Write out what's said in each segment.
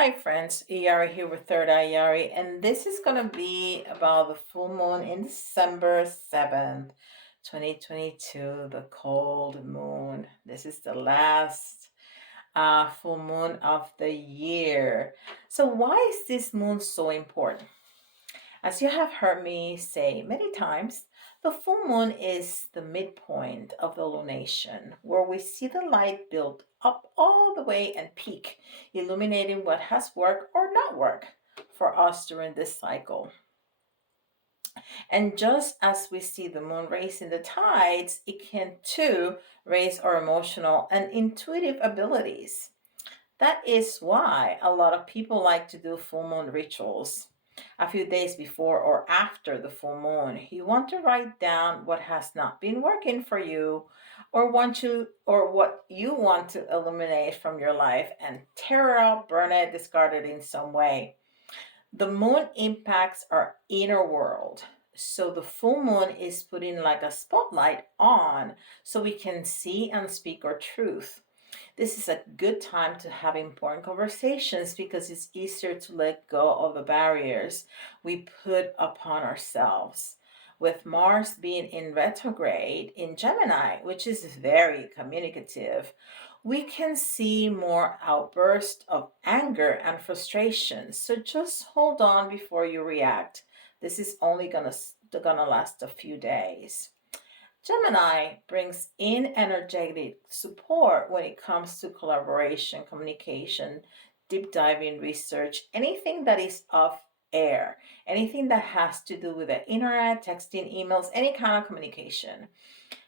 Hi friends, Yari here with Third Eye Yari, and this is going to be about the full moon in December 7th, 2022, the cold moon. This is the last full moon of the year. So why is this moon so important? As you have heard me say many times, the full moon is the midpoint of the lunation, where we see the light build up all the way and peak, illuminating what has worked or not worked for us during this cycle. And just as we see the moon raising the tides, it can too raise our emotional and intuitive abilities. That is why a lot of people like to do full moon rituals a few days before or after the full moon. You want to write down what has not been working for you or what you want to eliminate from your life and tear it out, burn it, discard it in some way. The moon impacts our inner world. So the full moon is putting like a spotlight on so we can see and speak our truth. This is a good time to have important conversations because it's easier to let go of the barriers we put upon ourselves. With Mars being in retrograde in Gemini, which is very communicative, we can see more outbursts of anger and frustration. So just hold on before you react. This is only gonna last a few days. Gemini brings in energetic support when it comes to collaboration, communication, deep diving research, anything that is off air, anything that has to do with the internet, texting, emails, any kind of communication.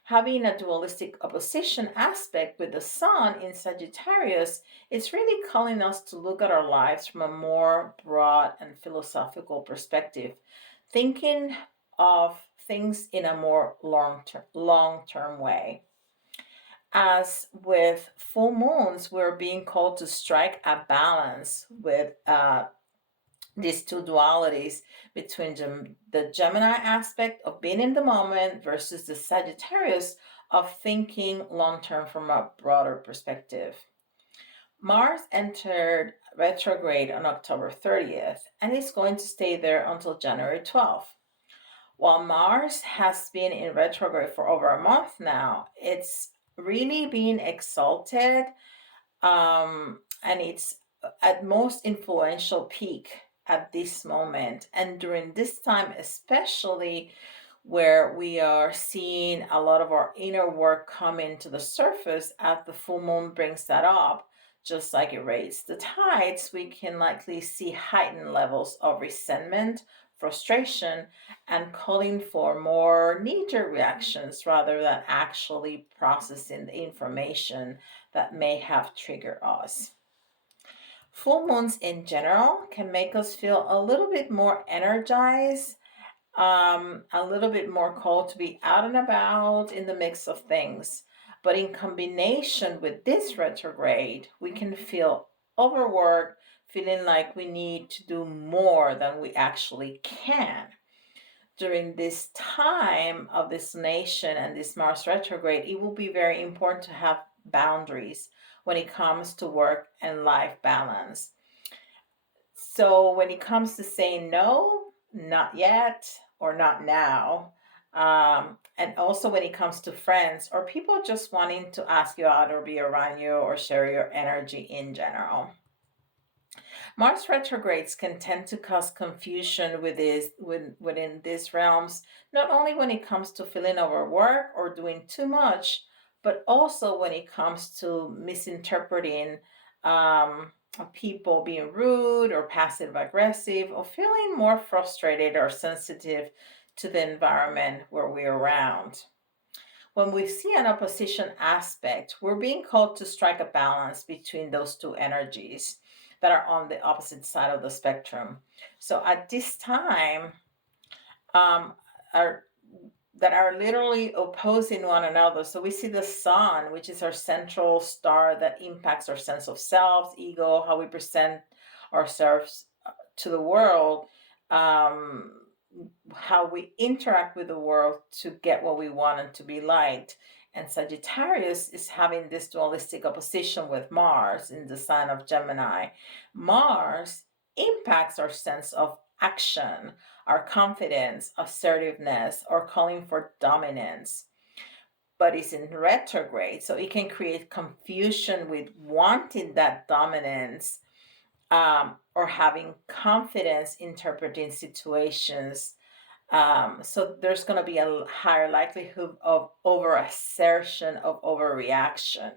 Having a dualistic opposition aspect with the sun in Sagittarius is really calling us to look at our lives from a more broad and philosophical perspective, thinking of things in a more long-term way. As with full moons, we're being called to strike a balance with these two dualities between the Gemini aspect of being in the moment versus the Sagittarius of thinking long term from a broader perspective. Mars entered retrograde on October 30th and is going to stay there until January 12th. While Mars has been in retrograde for over a month now, it's really being exalted, and it's at most influential peak at this moment. And during this time, especially where we are seeing a lot of our inner work coming to the surface as the full moon brings that up, just like it raised the tides, we can likely see heightened levels of resentment, frustration, and calling for more knee-jerk reactions rather than actually processing the information that may have triggered us. Full moons in general can make us feel a little bit more energized, a little bit more called to be out and about in the mix of things. But in combination with this retrograde, we can feel overworked, feeling like we need to do more than we actually can. During this time of this nation and this Mars retrograde, it will be very important to have boundaries when it comes to work and life balance. So when it comes to saying no, not yet or not now, and also when it comes to friends or people just wanting to ask you out or be around you or share your energy in general. Mars retrogrades can tend to cause confusion within these realms, not only when it comes to feeling overworked or doing too much, but also when it comes to misinterpreting people being rude or passive aggressive or feeling more frustrated or sensitive to the environment where we're around. When we see an opposition aspect, we're being called to strike a balance between those two energies that are on the opposite side of the spectrum. So at this time, um, are that are literally opposing one another. So we see the sun, which is our central star that impacts our sense of self, ego, how we present ourselves to the world, how we interact with the world to get what we want and to be liked. And Sagittarius is having this dualistic opposition with Mars in the sign of Gemini. Mars impacts our sense of action, our confidence, assertiveness, or calling for dominance. But it's in retrograde, so it can create confusion with wanting that dominance, or having confidence interpreting situations. So there's going to be a higher likelihood of over assertion, of overreaction.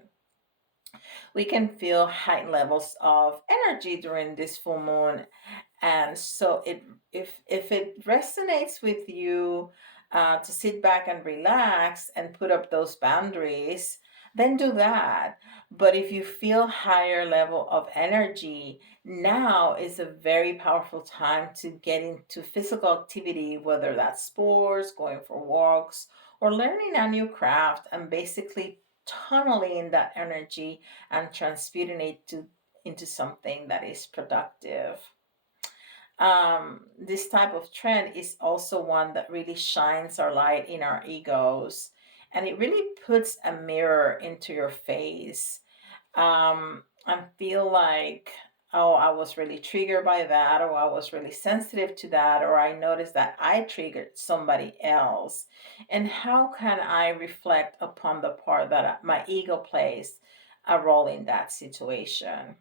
We can feel high levels of energy during this full moon, and so if it resonates with you, to sit back and relax and put up those boundaries, then do that. But if you feel higher level of energy, now is a very powerful time to get into physical activity, whether that's sports, going for walks, or learning a new craft, and basically tunneling that energy and transmuting it into something that is productive. This type of trend is also one that really shines our light in our egos, and it really puts a mirror into your face. I feel like, oh, I was really triggered by that, or I was really sensitive to that, or I noticed that I triggered somebody else. And how can I reflect upon the part that my ego plays a role in that situation?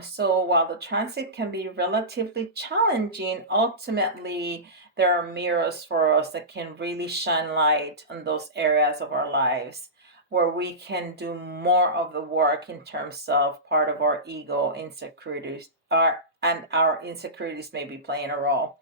So while the transit can be relatively challenging, ultimately there are mirrors for us that can really shine light on those areas of our lives where we can do more of the work in terms of part of our ego insecurities, and our insecurities may be playing a role.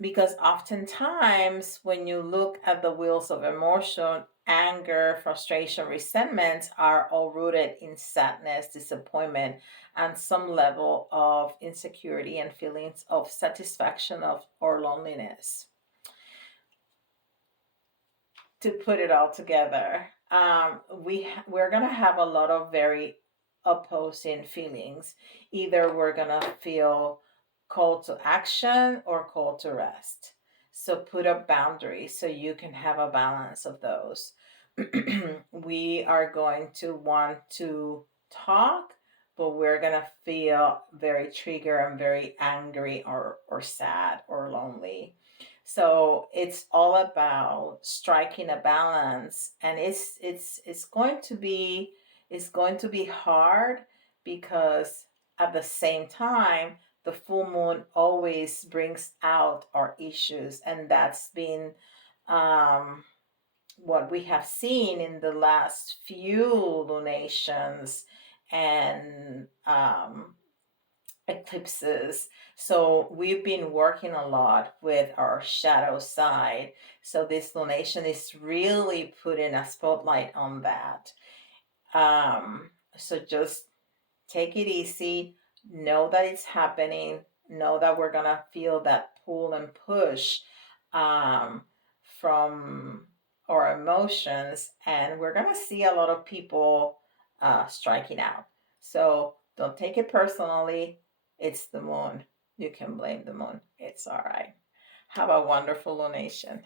Because oftentimes when you look at the wheels of emotion, anger, frustration, resentment are all rooted in sadness, disappointment, and some level of insecurity and feelings of satisfaction of or loneliness. To put it all together, we're gonna have a lot of very opposing feelings. Either we're gonna feel called to action or called to rest. So put up boundaries so you can have a balance of those. We are going to want to talk, but we're gonna feel very triggered and very angry, or sad or lonely. So it's all about striking a balance, and it's going to be hard, because at the same time the full moon always brings out our issues, and that's been, um, what we have seen in the last few lunations and eclipses. So we've been working a lot with our shadow side. So this lunation is really putting a spotlight on that. So just take it easy, know that it's happening, know that we're gonna feel that pull and push, um, from our emotions, and we're gonna see a lot of people striking out. So don't take it personally. It's the moon. You can blame the moon. It's all right. Have a wonderful lunation.